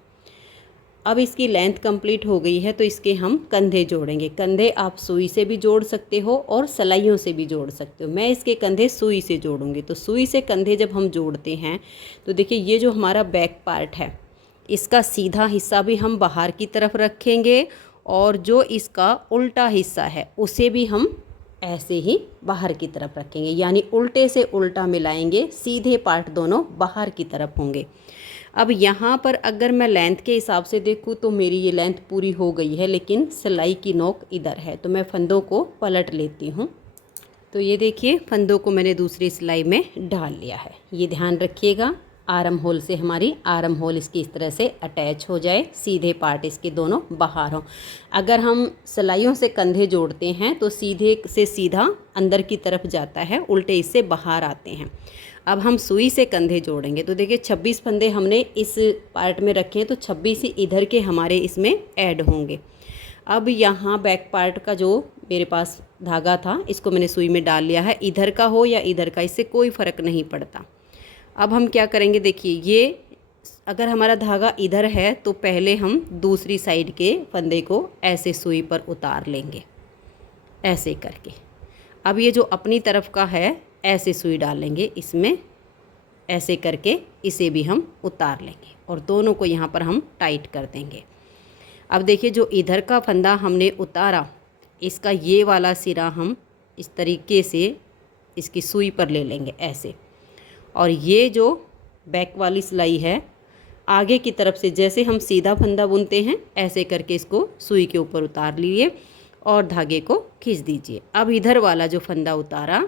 अब इसकी लेंथ कंप्लीट हो गई है तो इसके हम कंधे जोड़ेंगे। कंधे आप सुई से भी जोड़ सकते हो और सलाइयों से भी जोड़ सकते हो। मैं इसके कंधे सुई से जोड़ूंगी। तो सुई से कंधे जब हम जोड़ते हैं तो देखिए ये जो हमारा बैक पार्ट है इसका सीधा हिस्सा भी हम बाहर की तरफ रखेंगे और जो इसका उल्टा हिस्सा है उसे भी हम ऐसे ही बाहर की तरफ रखेंगे, यानी उल्टे से उल्टा मिलाएंगे, सीधे पार्ट दोनों बाहर की तरफ होंगे। अब यहाँ पर अगर मैं लेंथ के हिसाब से देखूँ तो मेरी ये लेंथ पूरी हो गई है, लेकिन सिलाई की नोक इधर है तो मैं फंदों को पलट लेती हूँ। तो ये देखिए फंदों को मैंने दूसरी सिलाई में डाल लिया है। ये ध्यान रखिएगा आर्म होल से हमारी आर्म होल इसकी इस तरह से अटैच हो जाए, सीधे पार्ट इसके दोनों बाहर हों। अगर हम सिलाइयों से कंधे जोड़ते हैं तो सीधे से सीधा अंदर की तरफ जाता है, उल्टे इससे बाहर आते हैं। अब हम सुई से कंधे जोड़ेंगे तो देखिए 26 फंदे हमने इस पार्ट में रखे हैं तो 26 ही इधर के हमारे इसमें ऐड होंगे। अब यहाँ बैक पार्ट का जो मेरे पास धागा था इसको मैंने सुई में डाल लिया है, इधर का हो या इधर का इससे कोई फ़र्क नहीं पड़ता। अब हम क्या करेंगे, देखिए ये अगर हमारा धागा इधर है तो पहले हम दूसरी साइड के फंदे को ऐसे सुई पर उतार लेंगे ऐसे करके। अब ये जो अपनी तरफ का है ऐसे सुई डालेंगे इसमें ऐसे करके इसे भी हम उतार लेंगे और दोनों को यहाँ पर हम टाइट कर देंगे। अब देखिए जो इधर का फंदा हमने उतारा, इसका ये वाला सिरा हम इस तरीके से इसकी सुई पर ले लेंगे ऐसे, और ये जो बैक वाली सिलाई है आगे की तरफ से जैसे हम सीधा फंदा बुनते हैं ऐसे करके इसको सुई के ऊपर उतार लीजिए और धागे को खींच दीजिए। अब इधर वाला जो फंदा उतारा,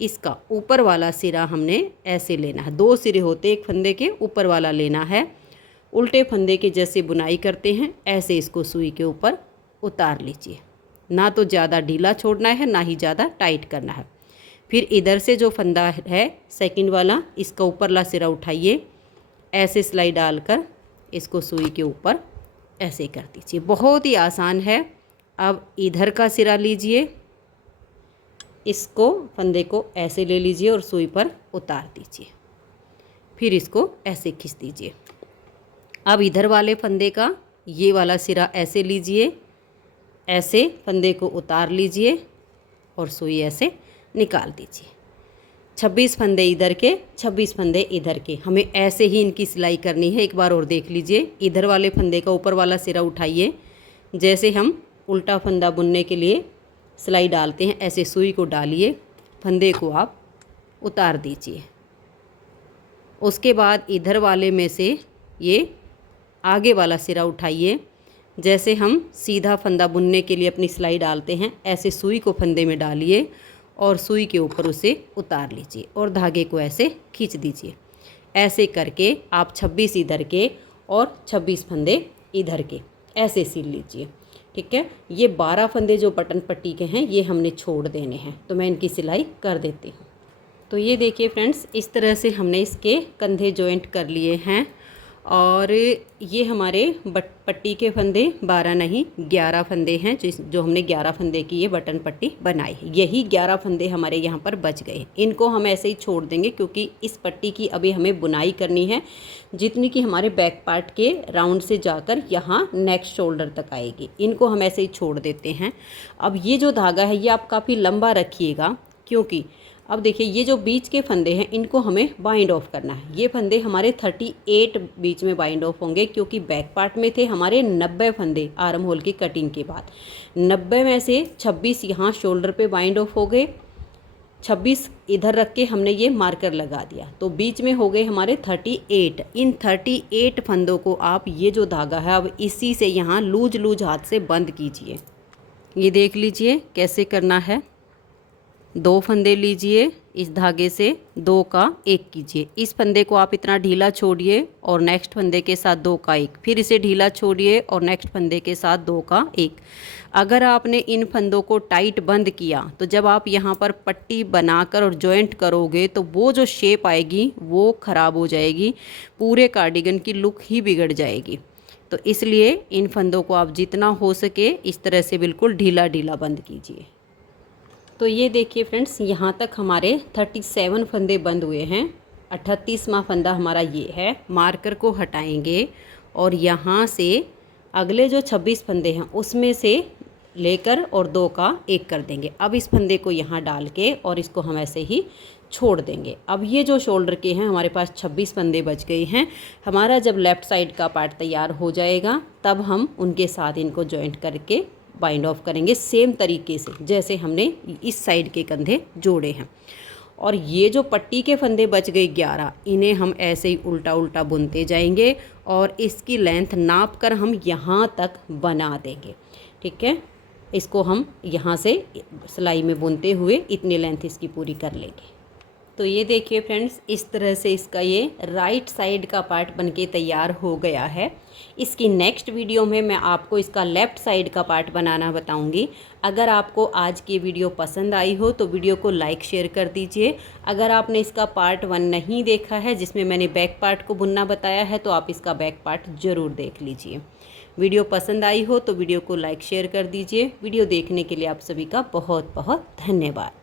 इसका ऊपर वाला सिरा हमने ऐसे लेना है। 2 सिरे होते एक फंदे के, ऊपर वाला लेना है। उल्टे फंदे के जैसे बुनाई करते हैं ऐसे इसको सुई के ऊपर उतार लीजिए। ना तो ज़्यादा ढीला छोड़ना है ना ही ज़्यादा टाइट करना है। फिर इधर से जो फंदा है सेकंड वाला, इसका ऊपरला सिरा उठाइए, ऐसे सिलाई डालकर इसको सुई के ऊपर ऐसे कर दीजिए। बहुत ही आसान है। अब इधर का सिरा लीजिए, इसको फंदे को ऐसे ले लीजिए और सुई पर उतार दीजिए, फिर इसको ऐसे खींच दीजिए। अब इधर वाले फंदे का ये वाला सिरा ऐसे लीजिए, ऐसे फंदे को उतार लीजिए और सुई ऐसे निकाल दीजिए। 26 फंदे इधर के, 26 फंदे इधर के, हमें ऐसे ही इनकी सिलाई करनी है। एक बार और देख लीजिए। इधर वाले फंदे का ऊपर वाला सिरा उठाइए, जैसे हम उल्टा फंदा बुनने के लिए सिलाई डालते हैं ऐसे सुई को डालिए, फंदे को आप उतार दीजिए। उसके बाद इधर वाले में से ये आगे वाला सिरा उठाइए, जैसे हम सीधा फंदा बुनने के लिए अपनी सिलाई डालते हैं ऐसे सुई को फंदे में डालिए और सुई के ऊपर उसे उतार लीजिए और धागे को ऐसे खींच दीजिए। ऐसे करके आप 26 इधर के और 26 फंदे इधर के ऐसे सिल लीजिए। ठीक है। ये 12 फंदे जो बटन पट्टी के हैं ये हमने छोड़ देने हैं, तो मैं इनकी सिलाई कर देती हूँ। तो ये देखिए फ्रेंड्स, इस तरह से हमने इसके कंधे जॉइंट कर लिए हैं और ये हमारे पट्टी के फंदे 12 नहीं 11 फंदे हैं, जो हमने 11 फंदे की ये बटन पट्टी बनाई है। यही 11 फंदे हमारे यहाँ पर बच गए। इनको हम ऐसे ही छोड़ देंगे क्योंकि इस पट्टी की अभी हमें बुनाई करनी है, जितनी कि हमारे बैक पार्ट के राउंड से जाकर यहाँ नेक शोल्डर तक आएगी। इनको हम ऐसे ही छोड़ देते हैं। अब ये जो धागा है ये आप काफ़ी लंबा रखिएगा, क्योंकि अब देखिए ये जो बीच के फंदे हैं इनको हमें बाइंड ऑफ करना है। ये फंदे हमारे 38 बीच में बाइंड ऑफ होंगे, क्योंकि बैक पार्ट में थे हमारे 90 फंदे आर्म होल की कटिंग के बाद। 90 में से 26 यहाँ शोल्डर पे बाइंड ऑफ हो गए, 26 इधर रख के हमने ये मार्कर लगा दिया, तो बीच में हो गए हमारे 38। इन 38 फंदों को आप ये जो धागा है अब इसी से यहाँ लूज हाथ से बंद कीजिए। ये देख लीजिए कैसे करना है। 2 फंदे लीजिए, इस धागे से 2 का 1 कीजिए। इस फंदे को आप इतना ढीला छोड़िए और नेक्स्ट फंदे के साथ 2 का 1, फिर इसे ढीला छोड़िए और नेक्स्ट फंदे के साथ 2 का 1। अगर आपने इन फंदों को टाइट बंद किया तो जब आप यहाँ पर पट्टी बनाकर और जॉइंट करोगे तो वो जो शेप आएगी वो ख़राब हो जाएगी, पूरे कार्डिगन की लुक ही बिगड़ जाएगी। तो इसलिए इन फंदों को आप जितना हो सके इस तरह से बिल्कुल ढीला बंद कीजिए। तो ये देखिए फ्रेंड्स, यहाँ तक हमारे 37 फंदे बंद हुए हैं। 38वां फंदा हमारा ये है। मार्कर को हटाएंगे और यहाँ से अगले जो 26 फंदे हैं उसमें से लेकर और 2 का 1 कर देंगे। अब इस फंदे को यहाँ डाल के और इसको हम ऐसे ही छोड़ देंगे। अब ये जो शोल्डर के हैं हमारे पास 26 फंदे बच गए हैं। हमारा जब लेफ़्ट साइड का पार्ट तैयार हो जाएगा तब हम उनके साथ इनको जॉइंट करके बाइंड ऑफ करेंगे, सेम तरीके से जैसे हमने इस साइड के कंधे जोड़े हैं। और ये जो पट्टी के फंदे बच गए 11, इन्हें हम ऐसे ही उल्टा बुनते जाएंगे और इसकी लेंथ नाप कर हम यहाँ तक बना देंगे। ठीक है। इसको हम यहाँ से सिलाई में बुनते हुए इतनी लेंथ इसकी पूरी कर लेंगे। तो ये देखिए फ्रेंड्स, इस तरह से इसका ये राइट साइड का पार्ट बनके तैयार हो गया है। इसकी नेक्स्ट वीडियो में मैं आपको इसका लेफ़्ट साइड का पार्ट बनाना बताऊंगी। अगर आपको आज की वीडियो पसंद आई हो तो वीडियो को लाइक शेयर कर दीजिए। अगर आपने इसका पार्ट 1 नहीं देखा है जिसमें मैंने बैक पार्ट को बुनना बताया है तो आप इसका बैक पार्ट ज़रूर देख लीजिए। वीडियो पसंद आई हो तो वीडियो को लाइक शेयर कर दीजिए। वीडियो देखने के लिए आप सभी का बहुत बहुत धन्यवाद।